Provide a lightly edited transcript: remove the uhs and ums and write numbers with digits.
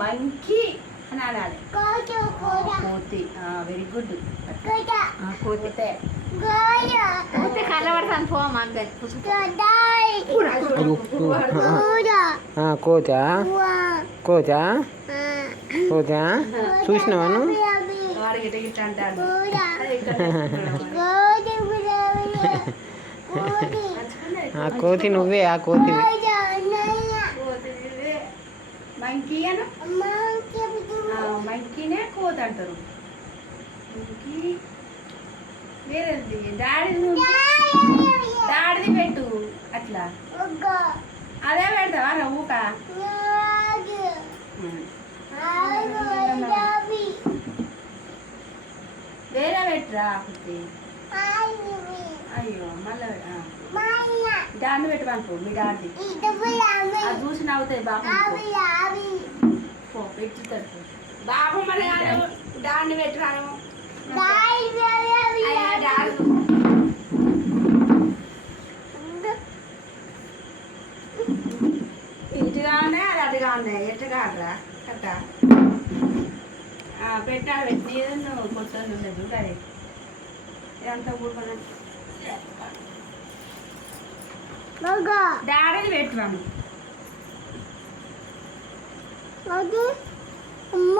Monkey అని అనాలి. కోతి. Very good. కోతే కోతే కలబడతాను పో మాకు కోతా కోతా కోతా చూసినావాను గిట్ట గిట్ట అంటాడు. ఆ కోతి నువ్వే ఆ కోతి మంకీ అను. మంకీనే కోతి అంటారు. మంకీ వేరేది డాడీది పెట్టు అట్లా అదే పెడతావా ఊక వేరే పెట్టురా అయ్యో మళ్ళీ దాన్ని పెట్టమనుకో మీ డాడీ అది చూసి నవ్వుతాయి బాబు పెట్టుతాడు బాబు మరి దాన్ని పెట్టరాను ఇటుగా ఉన్నాయి అది అటుగా ఉన్నాయి ఎట్టుగా రా కట్ట పెట్టాడు పెట్టి నువ్వు కొట్టని ఉండదు అదే ఇదంతా కూడుకున్నా డాడీని పెట్టురాను అమ్మ